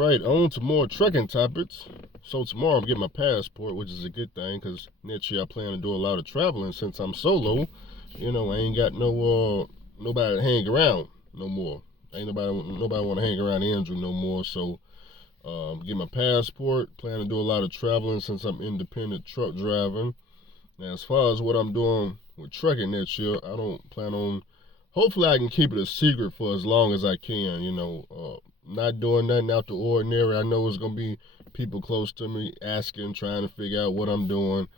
Alright, on to more trucking topics. So tomorrow I'm getting my passport, which is a good thing, because next year I plan to do a lot of traveling since I'm solo. I ain't got nobody to hang around no more. Ain't nobody want to hang around Andrew no more. So get my passport. Plan to do a lot of traveling since I'm independent truck driving. Now, as far as what I'm doing with trucking next year, I don't plan on. Hopefully, I can keep it a secret for as long as I can. Not doing nothing out the ordinary. I know it's gonna be people close to me asking, trying to figure out what I'm doing.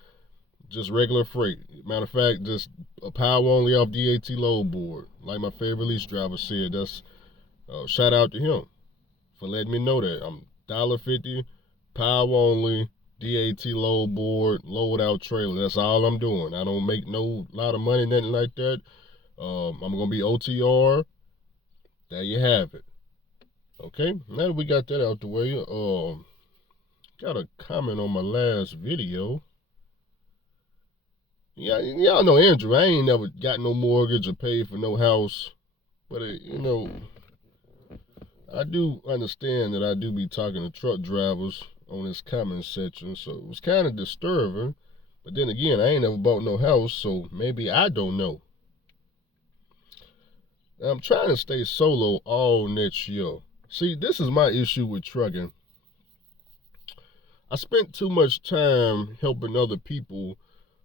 Just regular freight. Matter of fact, just a power only off DAT load board. Like my favorite lease driver said. That's shout out to him for letting me know that I'm $1.50 power only DAT load board load out trailer. That's all I'm doing. I don't make no lot of money, nothing like that. I'm gonna be OTR. There you have it. Okay, now that we got that out the way, got a comment on my last video. Yeah, y'all know Andrew. I ain't never got no mortgage or paid for no house, but I do understand that I do be talking to truck drivers on this comment section, so it was kind of disturbing. But then again, I ain't never bought no house, so maybe I don't know. I'm trying to stay solo all next year. See, this is my issue with trucking. I spent too much time helping other people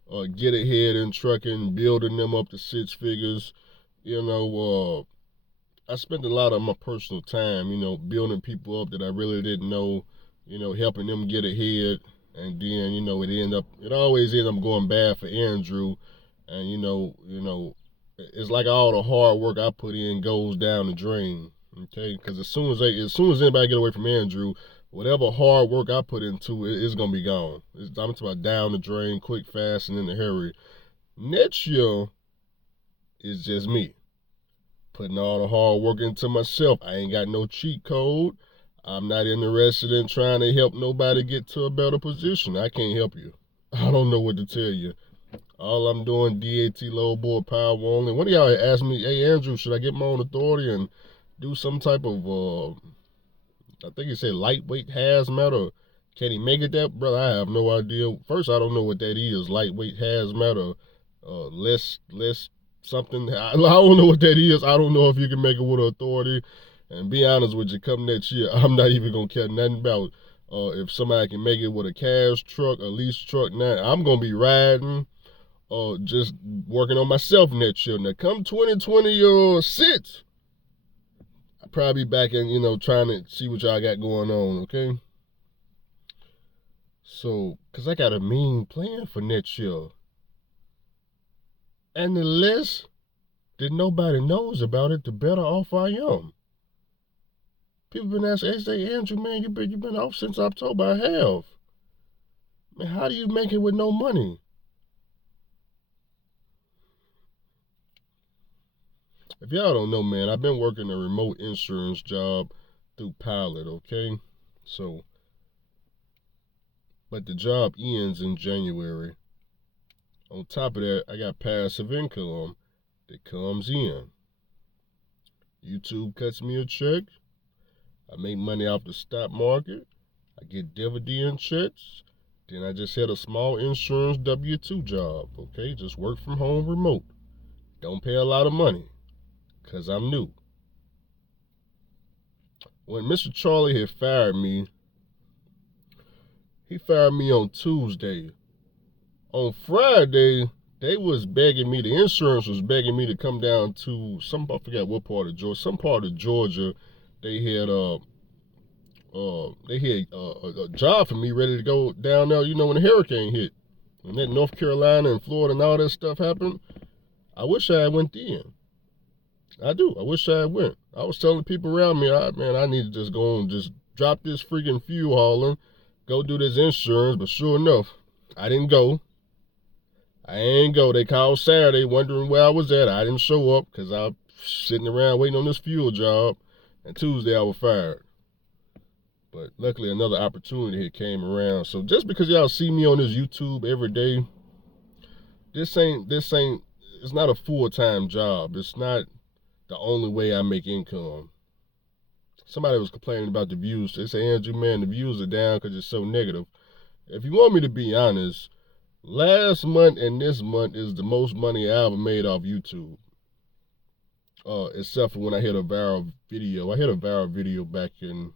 get ahead in trucking, building them up to six figures. I spent a lot of my personal time, building people up that I really didn't know, helping them get ahead. And then, it always ended up going bad for Andrew. And, it's like all the hard work I put in goes down the drain. Okay, because as soon as anybody get away from Andrew, whatever hard work I put into it, it's gonna be gone. I'm talking about down the drain, quick, fast, and in a hurry. Next year is just me putting all the hard work into myself. I ain't got no cheat code. I'm not interested in trying to help nobody get to a better position. I can't help you. I don't know what to tell you. All I'm doing, DAT load board power only. One of y'all asked me, hey Andrew, should I get my own authority and do some type of, I think he said lightweight hazmat, or can he make it that? Brother, I have no idea. First, I don't know what that is, lightweight hazmat, or less something. I don't know what that is. I don't know if you can make it with authority. And be honest with you, come next year, I'm not even going to care nothing about if somebody can make it with a cash truck, a lease truck. Now, I'm going to be riding, just working on myself next year. Now, come 2026, I'll probably be back in, trying to see what y'all got going on, okay? So, because I got a mean plan for next year. And the less that nobody knows about it, the better off I am. People been asking, hey, say, Andrew, man, you've been off since October. I have. Man, how do you make it with no money? If y'all don't know, man, I've been working a remote insurance job through Pilot, okay? So, but the job ends in January. On top of that, I got passive income that comes in. YouTube cuts me a check. I make money off the stock market. I get dividend checks. Then I just had a small insurance W-2 job, okay? Just work from home remote. Don't pay a lot of money, because I'm new. When Mr. Charlie had fired me, he fired me on Tuesday. On Friday, they was begging me, the insurance was begging me to come down to I forgot what part of Georgia, some part of Georgia. They had a job for me ready to go down there, when the hurricane hit. When that North Carolina and Florida and all that stuff happened, I wish I had went then. I do. I wish I had went. I was telling people around me, I need to just go and just drop this freaking fuel hauling, go do this insurance. But sure enough, I didn't go. I ain't go. They called Saturday wondering where I was at. I didn't show up because I was sitting around waiting on this fuel job. And Tuesday I was fired. But luckily another opportunity had came around. So just because y'all see me on this YouTube every day, it's not a full-time job. It's not the only way I make income. somebody was complaining about the views. They say, Andrew, man, the views are down because it's so negative. If you want me to be honest, last month and this month is the most money I ever made off YouTube. Except for when I hit a viral video. I hit a viral video back in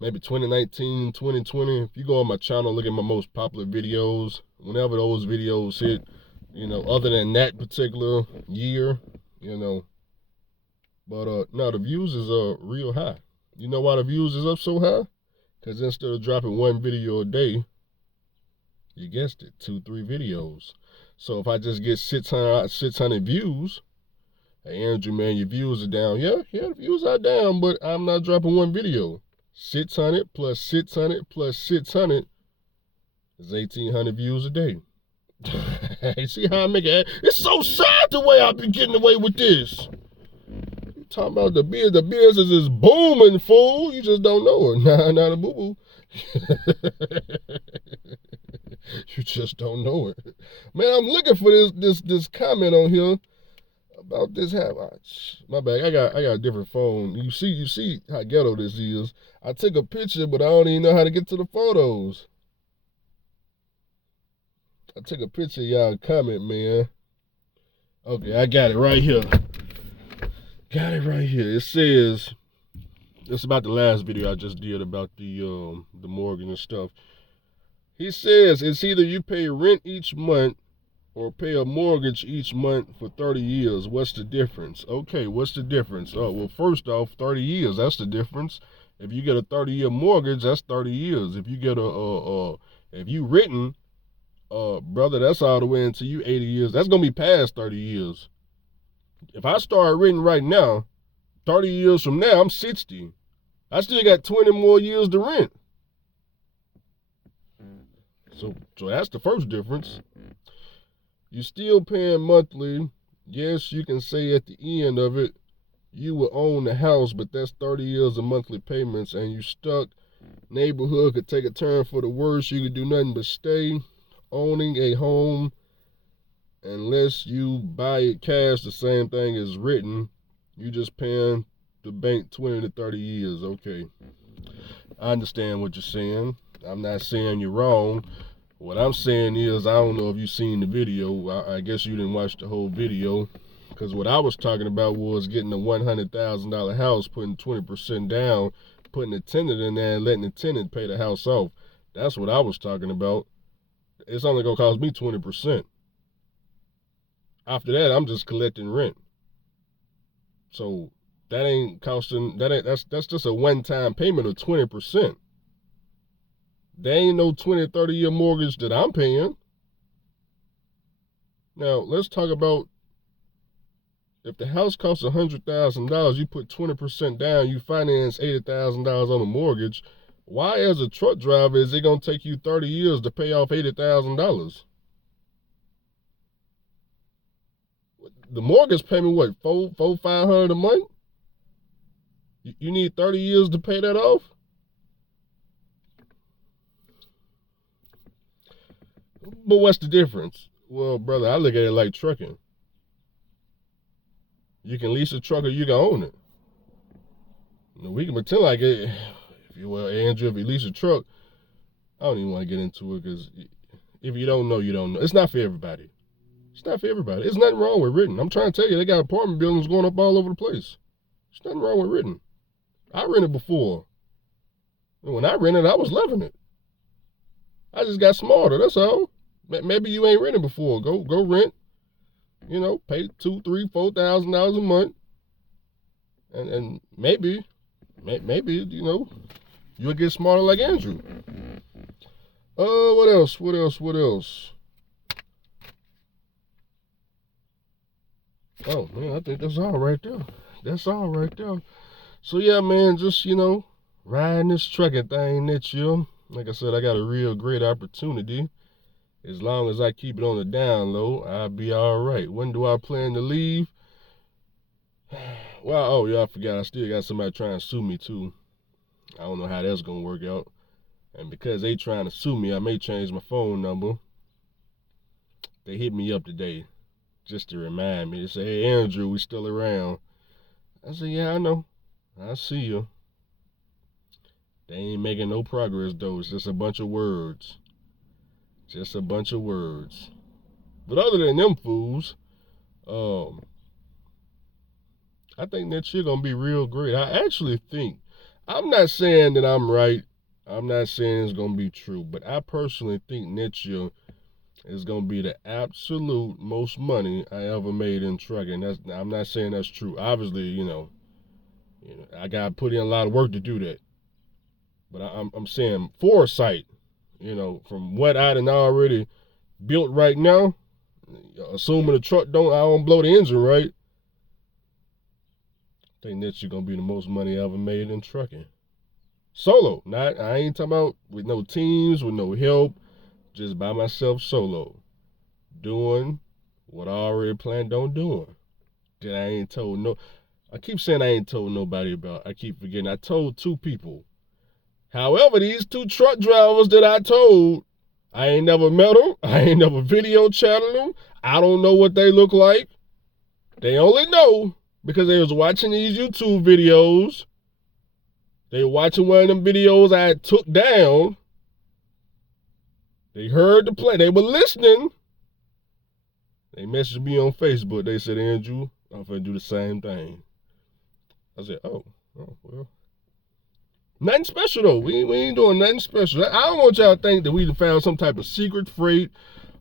maybe 2019, 2020. If you go on my channel, look at my most popular videos. Whenever those videos hit, other than that particular year, But no, the views is real high. You know why the views is up so high? Because instead of dropping one video a day, you guessed it, 2-3 videos. So if I just get 600 views, hey Andrew, man, your views are down. Yeah, the views are down, but I'm not dropping one video. 600 plus 600 plus 600 is 1,800 views a day. You see how I make it? It's so sad the way I've been getting away with this. You talking about the business is booming, fool. You just don't know it. Nah, the boo-boo. You just don't know it. Man, I'm looking for this comment on here about this my bad. I got a different phone. You see how ghetto this is. I took a picture, but I don't even know how to get to the photos. I took a picture of y'all comment, man. Okay, I got it right here. Got it right here. It says, it's about the last video I just did about the mortgage and stuff. He says it's either you pay rent each month or pay a mortgage each month for 30 years. What's the difference? Okay, what's the difference? Oh, well, first off, 30 years, that's the difference. If you get a 30-year mortgage, that's 30 years. If you get if you written, brother, that's all the way until you 80 years. That's going to be past 30 years. If I start renting right now, 30 years from now, I'm 60. I still got 20 more years to rent. So that's the first difference. You still paying monthly. Yes, you can say at the end of it, you will own the house, but that's 30 years of monthly payments, and you stuck. Neighborhood could take a turn for the worse. You could do nothing but stay. Owning a home, unless you buy it cash, the same thing as written. You just paying the bank 20 to 30 years. Okay, I understand what you're saying. I'm not saying you're wrong. What I'm saying is, I don't know if you've seen the video. I guess you didn't watch the whole video, because what I was talking about was getting a $100,000 house, putting 20% down, putting a tenant in there and letting the tenant pay the house off. That's what I was talking about. It's only gonna cost me 20%. After that, I'm just collecting rent. So that ain't costing. That's just a one-time payment of 20%. There ain't no 20, 30-year mortgage that I'm paying. Now, let's talk about if the house costs $100,000, you put 20% down, you finance $80,000 on a mortgage. Why, as a truck driver, is it going to take you 30 years to pay off $80,000? The mortgage payment, what, $500 a month? You need 30 years to pay that off? But what's the difference? Well, brother, I look at it like trucking. You can lease a truck or you can own it. We can pretend like it. Andrew, if you lease a truck, I don't even want to get into it, because if you don't know, you don't know. It's not for everybody. It's not for everybody. There's nothing wrong with written. I'm trying to tell you, they got apartment buildings going up all over the place. There's nothing wrong with written. I rented before. And when I rented, I was loving it. I just got smarter, that's all. Maybe you ain't rented before. Go rent. Pay $2,000, $3,000, $4,000 a month. And maybe, you'll get smarter like Andrew. What else? Oh, man, I think that's all right there. So, yeah, man, just, riding this trucking thing next year. Like I said, I got a real great opportunity. As long as I keep it on the down low, I'll be all right. When do I plan to leave? Well, oh, yeah, I forgot. I still got somebody trying to sue me, too. I don't know how that's going to work out. And because they trying to sue me, I may change my phone number. They hit me up today just to remind me. They say, hey, Andrew, we still around. I said, yeah, I know. I see you. They ain't making no progress though. It's just a bunch of words. Just a bunch of words. But other than them fools, I think that shit gonna be real great. I actually think, I'm not saying that I'm right. I'm not saying it's gonna be true, but I personally think next year is gonna be the absolute most money I ever made in trucking. I'm not saying that's true. Obviously, I gotta put in a lot of work to do that. But I'm saying foresight, from what I done already built right now, assuming the truck I don't blow the engine right, I think that you're gonna be the most money I ever made in trucking. Solo. I ain't talking about with no teams, with no help, just by myself solo. Doing what I already planned on doing. That I ain't told no I keep saying I ain't told nobody about. I keep forgetting. I told 2 people. However, these 2 truck drivers that I told, I ain't never met them. I ain't never video chatted them. I don't know what they look like. They only know because they was watching these YouTube videos. They were watching one of them videos I took down. They heard the play. They were listening. They messaged me on Facebook. They said, Andrew, I'm going to do the same thing. I said, oh, well. Nothing special, though. We ain't doing nothing special. I don't want y'all to think that we done found some type of secret freight.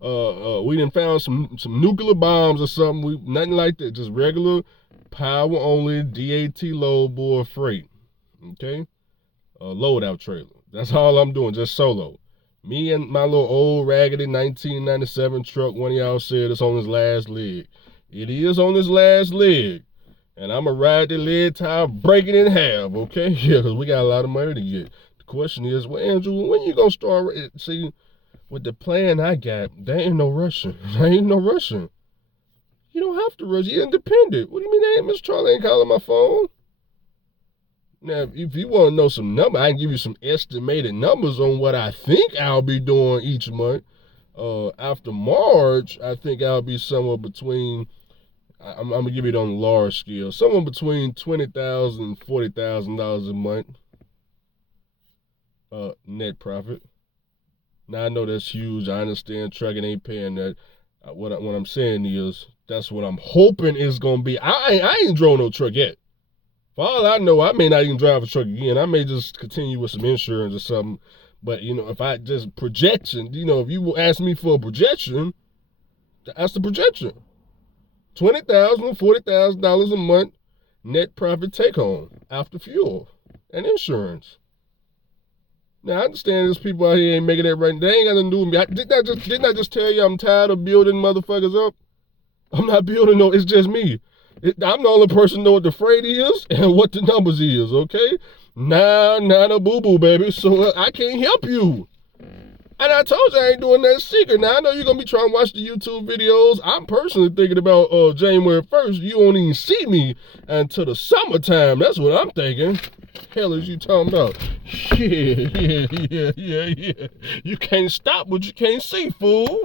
We done found some nuclear bombs or something. Nothing like that. Just regular, power-only, DAT load board freight. Okay? Load-out trailer. That's all I'm doing, just solo. Me and my little old raggedy 1997 truck, one of y'all said it's on his last leg. It is on his last leg. And I'm going to ride the lead tire, break it in half, okay? Yeah, because we got a lot of money to get. The question is, well, Andrew, when you going to start? See, with the plan I got, there ain't no rushing. There ain't no rushing. You don't have to rush. You're independent. What do you mean, Miss Charlie ain't calling my phone? Now, if you want to know some numbers, I can give you some estimated numbers on what I think I'll be doing each month. After March, I think I'll be somewhere between, I'm going to give it on a large scale, somewhere between $20,000 and $40,000 a month net profit. Now, I know that's huge. I understand trucking ain't paying that. What I'm saying is, that's what I'm hoping is going to be. I ain't drove no truck yet. For all I know, I may not even drive a truck again. I may just continue with some insurance or something. But, if I just projection, if you ask me for a projection, that's the projection. $20,000, $40,000 a month net profit take home after fuel and insurance. Now, I understand there's people out here ain't making that right. They ain't got nothing to do with me. Didn't I just tell you I'm tired of building motherfuckers up? I'm not building no, it's just me. I'm the only person know what the freight is and what the numbers is, okay? Nah, no boo-boo, baby. So I can't help you. And I told you I ain't doing that secret. Now, I know you're going to be trying to watch the YouTube videos. I'm personally thinking about January 1st. You won't even see me until the summertime. That's what I'm thinking. Hell is you talking about? Yeah. You can't stop what you can't see, fool.